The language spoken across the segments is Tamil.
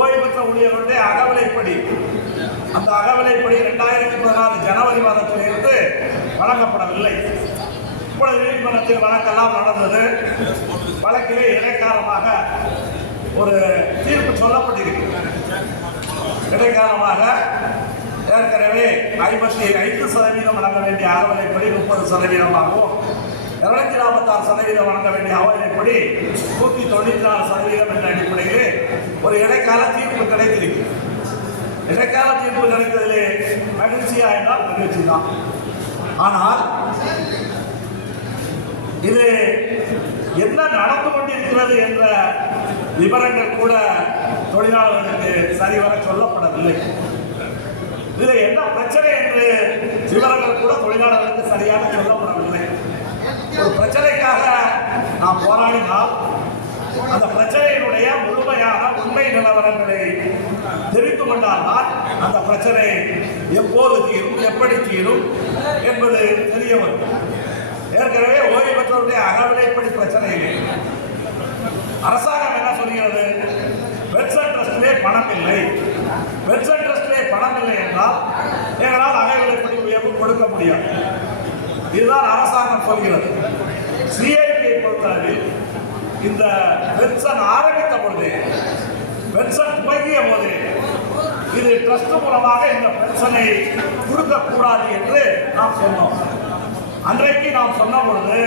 ஓய்வு பெற்ற ஊழியர்களுடைய அகவிலைப்படி, அந்த அகவிலைப்படி 2016 ஜனவரி மாதத்திலிருந்து வழங்கப்படவில்லை. இப்பொழுது நீதிமன்றத்தில் வழக்கெல்லாம் நடந்தது. வழக்கிலே இடைக்காலமாக ஒரு தீர்ப்பு சொல்லப்பட்டிருக்கிறது. இடைக்காலமாக ஏற்கனவே 55% வழங்க வேண்டிய அகவிலைப்படி 30%ஆகவும், 246% வழங்க வேண்டிய அகவிலைப்படி 194% என்ற அடிப்படையில் ஒரு இடைக்கால தீர்ப்பு கிடைத்திருக்கிறது. இடைக்கால தீர்ப்பு கிடைத்ததிலே மகிழ்ச்சியா என்றால் மகிழ்ச்சி தான். ஆனால் இது என்ன நடந்து கொண்டிருக்கிறது என்ற விவரங்கள் கூட தொழிலாளர்களுக்கு சரிவர சொல்லப்படவில்லை. இதில் என்ன பிரச்சனை என்று விவரங்கள் கூட தொழிலாளர்களுக்கு சரியாக சொல்லப்படவில்லை. ஒரு பிரச்சனைக்காக நாம் போராடினால் அந்த பிரச்சனையினுடைய முழுமையான உண்மை நிலவரங்களை தெரிந்து கொண்டால்தான் அந்த பிரச்சனை எப்போது தீரும், எப்படி தீரும் என்பது தெரிய வரும். ஏற்கனவே ஓய்வு பெற்றோருடைய அகவிலைப்படி பிரச்சனையிலே அரசாங்கம் என்ன சொல்கிறது? பென்ஷன் ட்ரஸ்டிலே பணம் இல்லை. பென்ஷன் ட்ரஸ்டிலே பணம் இல்லை என்றால் எங்களால் அகவிலைப்படி உயர்வு கொடுக்க முடியாது. இதுதான் அரசாங்கம் சொல்கிறது. சிஐடியை பொறுத்தளவில் இந்த பென்ஷன் ஆரம்பித்த பொழுது, பென்ஷன் துவங்கிய போது இது ட்ரஸ்ட் மூலமாக இந்த பென்ஷனை கொடுக்கக்கூடாது என்று நாம் சொன்னோம். அன்றைக்கு நாம் சொன்ன பொழுது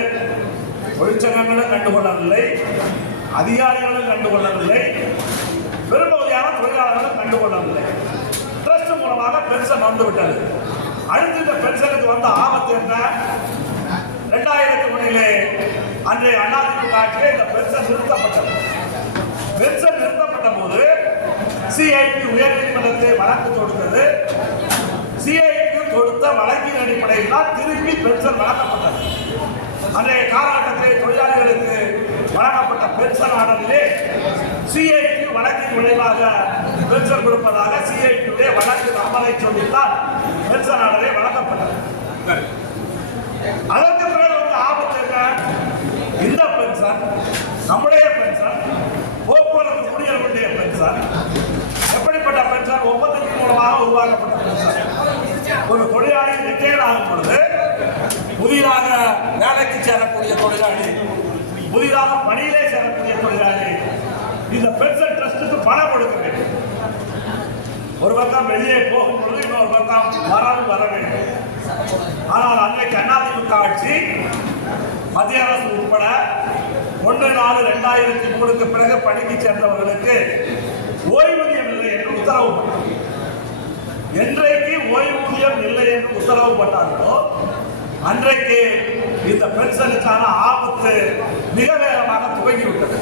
தொழிற்சங்கங்களும் கண்டுகொள்ளவில்லை, அதிகாரிகளும் கண்டுகொள்ளவில்லை, பெரும்பகுதியான தொழிலாளர்களும் கண்டுகொள்ளவில்லை. ட்ரஸ்ட் மூலமாக பென்ஷன் வந்துவிட்டது. அடுத்து இந்த பென்ஷனுக்கு வந்த ஆபத்து என்ன? 2003 அன்றைய அதிமுக ஆட்சியிலே இந்த பென்ஷன் நிறுத்தப்பட்டது. பென்ஷன் நிறுத்தப்பட்ட போது சிஐடி உயர்நீதிமன்றத்தை வழக்கு தொடுத்தது. சிஐடி கொடுத்த வழக்கின் அடிப்படையில் தான் திருப்பி பென்ஷன் வழங்கப்பட்டது. அன்றைய காலகட்டத்தில் தொழிலாளர்களுக்கு வழங்கப்பட்ட பென்ஷன் ஆனதிலே சிஐடி வழக்கின் விளைவாக பென்ஷன் கொடுப்பதாக சிஐடியுடைய வழக்கு நம்பரை சொல்லித்தான் பென்ஷன் ஆனதை வழங்கப்பட்டது. அதற்கு பிறகு வந்து ஆபத்து என்ன? இந்த பென்ஷன் நம்முடைய பென்ஷன், போக்குவரத்து ஊழியர்களுடைய பென்ஷன். எப்படிப்பட்ட பென்ஷன்? ஒப்பந்தத்தின் மூலமாக உருவாக்கப்பட்ட பென்ஷன். ஒரு தொழிலாளி ரிட்டையர் ஆகும் பொழுது புதிதாக வேலைக்கு சேரக்கூடிய தொழிலாளி, புதிதாக பணியிலே சேரக்கூடிய தொழிலாளி இந்த பென்ஷன் ட்ரஸ்டுக்கு பணம் கொடுக்க வேண்டும். ஒரு பக்கம் வெளியே போகும் பொழுது இன்னொரு பக்கம் வர வேண்டும். ஆனால் அன்றைக்கு அதிமுக ஆட்சி, மத்திய அரசு உட்பட 1/4/2003 பிறகு பணிக்கு சேர்ந்தவர்களுக்கு ஓய்வூதியம் இல்லை என்று உத்தரவு போட்டார். என்றைக்கு ஓய்வூதியம் இல்லை என்று உத்தரவு போட்டார்களோ அன்றைக்கு இந்த பென்ஷனுக்கான ஆபத்து மிக வேகமாக துவங்கிவிட்டது.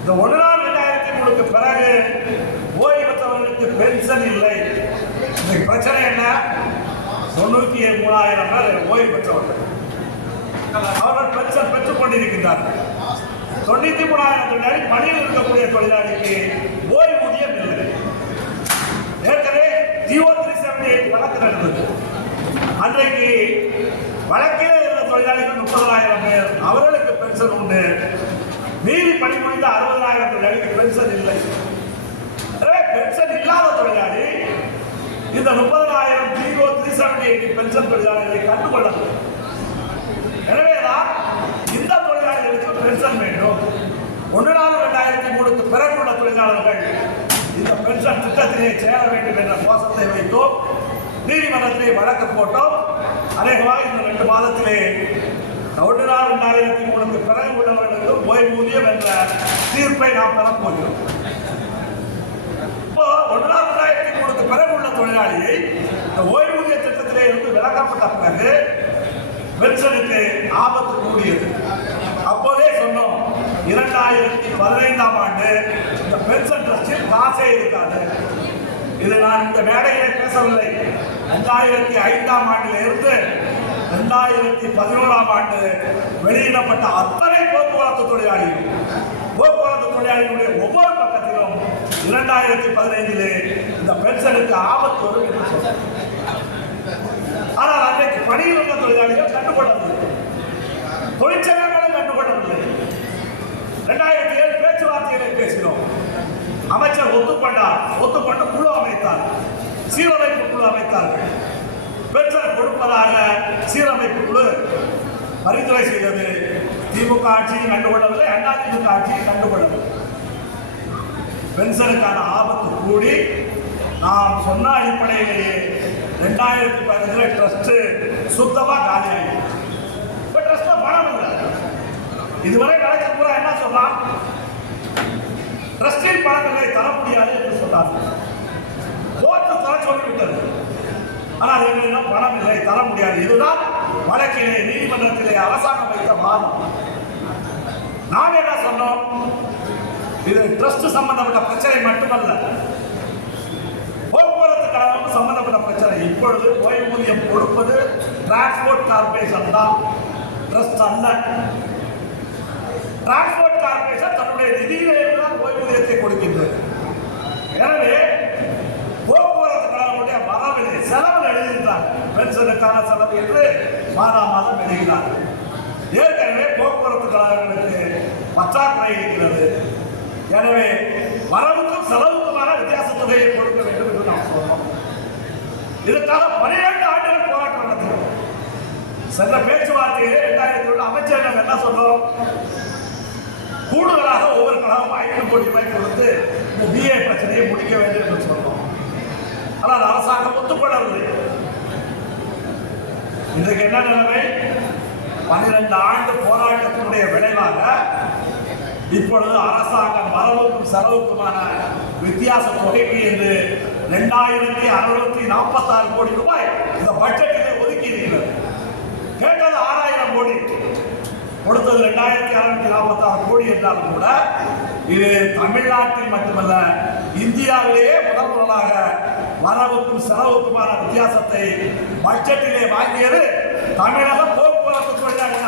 இந்த 1/4/2003 பிறகு ஓய்வு பெற்றவர்களுக்கு பென்ஷன் இல்லை. இந்த பிரச்சனை என்ன? 93,000 பேர் ஓய்வு பெற்றவர்கள் அவர்கள் பென்ஷன் பெற்றுக் கொண்டிருக்கின்றார்கள். 93,000 தொழிலாளி பணியில் இருக்கக்கூடிய தொழிலாளிக்கு ஓய்வூதியம் இல்லை. ஏற்கனவே ஜிஓ 378 வழக்கு நடந்தது. அன்றைக்கு வழக்கில் இருந்த தொழிலாளிகள் 30,000 பேர், அவர்களுக்கு பென்ஷன் உண்டு. மீறி பணிபுரிந்த 60,000 தொழிலாளிக்கு பென்ஷன் இல்லை. பென்ஷன் இல்லாத தொழிலாளி இந்த 30,000 ஜிஓ 378 பென்ஷன் தொழிலாளிகளை கண்டுகொள்ளவில்லை. எனவேதான் இந்த தொழிலாளர்களுக்கு பென்ஷன் வேண்டும். 1/4/2003 பிறகுள்ள தொழிலாளர்கள் இந்த பென்ஷன் திட்டத்திலே சேர வேண்டும் என்ற கோஷத்தை வைத்தோம். நீதிமன்றத்திலே வழக்கு போட்டோம். அநேகமாக இந்த 2 மாதத்திலே 1/4/2003 பிறகு உள்ளவர்களுக்கு ஓய்வூதியம் என்ற தீர்ப்பை நாம் பெறப்போகிறோம். இப்போ 1/4/2003 பிறகு உள்ள தொழிலாளியை இந்த ஓய்வூதிய திட்டத்திலே இருந்து விலக்கப்பட்ட பிறகு பென்ஷனுக்கு ஆபத்து கூடியது. அப்போதே சொன்னோம், 2015ஆம் ஆண்டு இந்த பென்ஷன் ட்ரஸ்டில் காசே இருக்காது. இது நான் இந்த மேடையிலே பேசவில்லை. 2005ஆம் ஆண்டிலிருந்து 2011ஆம் ஆண்டு வெளியிடப்பட்ட அத்தனை போக்குவரத்து தொழிலாளிகளுடைய ஒவ்வொரு பக்கத்திலும் 2015 இந்த பென்ஷனுக்கு ஆபத்து வரும் என்று சொன்னார். ஆனால் அன்றைக்கு பணியில் உள்ள தொழிலாளிகள் கண்டுகொள்ளவில்லை, தொழிற்சங்கங்களும் கண்டுகொள்ளவில்லை. 2007 பேச்சுவார்த்தைகளை பேசினோம். அமைச்சர் ஒத்துக்கொண்டார். ஒத்துக்கொண்டு குழு அமைத்தார், சீரமைப்பு குழு அமைத்தார்கள். பென்ஷன் கொடுப்பதாக சீரமைப்பு குழு பரிந்துரை செய்தது. திமுக ஆட்சியும் கண்டுகொள்ளவில்லை, அதிமுக ஆட்சியும் கண்டுகொள்ளவில்லை. பென்ஷனுக்கான ஆபத்து கூடி நாம் சொன்ன அடிப்படையிலேயே 2015 ட்ரஸ்ட் சுத்தமா காலியாகி, இப்ப ட்ரஸ்ட்ல பணம் இல்லை. இதுவரை வழக்கு பூரா என்ன சொல்றான்? ட்ரஸ்டில் பணங்களை தர முடியாது என்று சொன்னார்கள். கோர்ட்டு தர சொல்லிவிட்டது. ஆனால் எங்களிடம் பணம் இல்லை, தர முடியாது. இதுதான் வழக்கிலே நீதிமன்றத்திலே அரசாங்கம் வைத்த வாதம். நாம் என்ன சொன்னோம்? இது ட்ரஸ்ட் சம்பந்தப்பட்ட பிரச்சனை மட்டுமல்ல, போக்குவரத்து கழகம் சம்பந்தப்பட்ட பிரச்சனை. இப்பொழுது ஓய்வூதியம் கொடுப்பது டிரான்ஸ்போர்ட் கார்பரேஷன் தான், ட்ரஸ்ட் அல்ல. டிரான்ஸ்போர்ட் கார்பரேஷன் தன்னுடைய நிதியிலே தான் ஓய்வூதியத்தை கொடுக்கின்றது. எனவே போக்குவரத்து கழகமுடைய வரவில்லை, செலவு எழுதுகிறார். பென்ஷனுக்கான செலவு என்று மாதம் எழுதுகிறார். ஏற்கனவே போக்குவரத்து கழகங்களுக்கு பற்றாக்குறை இருக்கிறது. எனவே வரவுக்கும் செலவுக்குமான வித்தியாச தொகையை கொடுக்க வேண்டும் என்று நாம் சொன்னோம். இதற்காக 12 ஆண்டுகள் போராட்டம் நடத்தினோம். சென்ற பேச்சுவார்த்தையிலே 2007 அமைச்சர்கள் என்ன சொன்னோம்? கூடுதலாக ஒவ்வொரு கழகமும் 5 கோடி ரூபாய் கொடுத்து இந்த பிஏ பிரச்சனையை முடிக்க வேண்டும் என்று சொன்னோம். ஆனால் அரசாங்கம் ஒத்துக்கொள்ளவில்லை. இன்றைக்கு என்ன நிலைமை? 12 ஆண்டு போராட்டத்தினுடைய விளைவாக இப்பொழுது அரசாங்கம் வரவுக்கும் செலவுக்குமான வித்தியாச தொகைக்கு என்று 2646 கோடி ரூபாய் இந்த பட்ஜெட்டிலே ஒதுக்கி இருக்கிறது. கேட்டது 6000 கோடி, கொடுத்தது 2646 கோடி என்றாலும் கூட இது தமிழ்நாட்டில் மட்டுமல்ல, இந்தியாவிலேயே முதல் முதலாக வரவுக்கும் செலவுக்குமான வித்தியாசத்தை பட்ஜெட்டிலே வாங்கியது தமிழக போக்குவரத்து தொழிலாளர்கள்.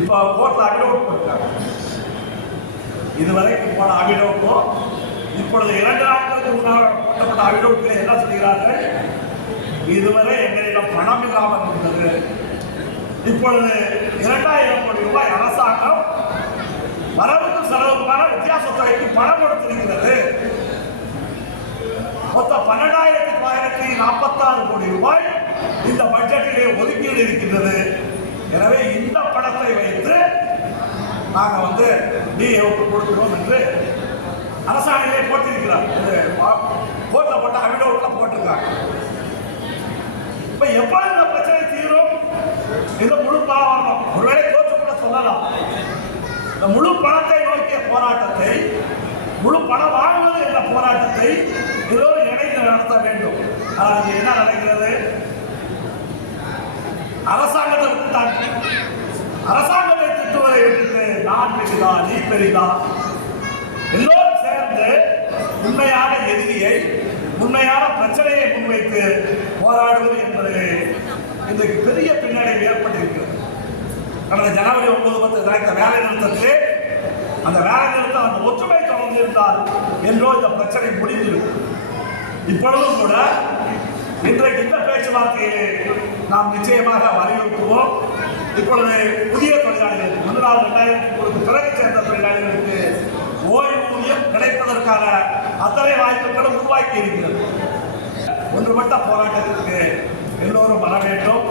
இப்ப கோர்ட்ல அபிடவுட் போட்டாங்க. இதுவரைக்கும் போன அபிடவுட்டும் இப்பொழுது 2 நாட்களுக்கு முன்னால் போட்டப்பட்ட அபிடவுட்களை என்ன சொல்கிறார்கள்? இதுவரை எங்களிடம் பணம் இல்லாமல் இருந்தது. இப்பொழுது 2000 கோடி ரூபாய் அரசாங்கம் வரவுக்கு செலவுக்கான வித்தியாச தொகைக்கு பணம் கொடுத்திருக்கிறது. மொத்தம் 12,946 கோடி ரூபாய் இந்த பட்ஜெட்டிலே ஒதுக்கீடு இருக்கின்றது. எனவே இந்த பணத்தை வைத்து நாங்கள் டிஏவுக்கு கொடுக்கிறோம் என்று அரசாணையிலே போட்டிருக்கிறார். கோர்ட்ல போட்ட அபிடவுட்ல போட்டிருக்காங்க. இப்ப எப்பொழுது இந்த பிரச்சனை தீரும்? இந்த முழு பணம் வரணும். ஒருவேளை கோர்ட்டு கூட சொல்லலாம், இந்த முழு பணத்தை நோக்கிய போராட்டத்தை, முழு பணம் வாங்குவது என்ற போராட்டத்தை இதோடு இணைந்து நடத்த வேண்டும். ஆனால் என்ன நடக்கிறது? அரசாங்கத்தை விட்டுட்டாங்க. அரசாங்கத்தை திட்டுவதை விட்டுட்டு நான் பெரிதா நீ பெரிதா எல்லோரும் சேர்ந்து உண்மையான எதிரியை, உண்மையான பிரச்சனையை முன்வைத்து போராடுவது என்பது இன்றைக்கு பெரிய பின்னடைவு ஏற்பட்டிருக்கிறது. கடந்த ஜனவரி 9 நடந்த வேலை நிறுத்தத்திலே அந்த வேலை நிறுத்தம் அந்த ஒற்றுமை தொடர்ந்திருந்தால் என்றோ இந்த பிரச்சனை முடிந்திருக்கும். இப்பொழுதும் கூட இன்றைக்கு இந்த பேச்சுவார்த்தையிலே நாம் நிச்சயமாக வலியுறுத்துவோம். இப்பொழுது புதிய தொழிலாளிகளுக்கு, முன்னாள் 2003 பிறகு சேர்ந்த தொழிலாளிகளுக்கு ஓய்வூதியம் கிடைப்பதற்கான அத்தனை வாய்ப்புகளும் உருவாக்கி இருக்கிறது. ஒன்றுபட்ட போராட்டத்திற்கு எல்லோரும் வர வேண்டும்.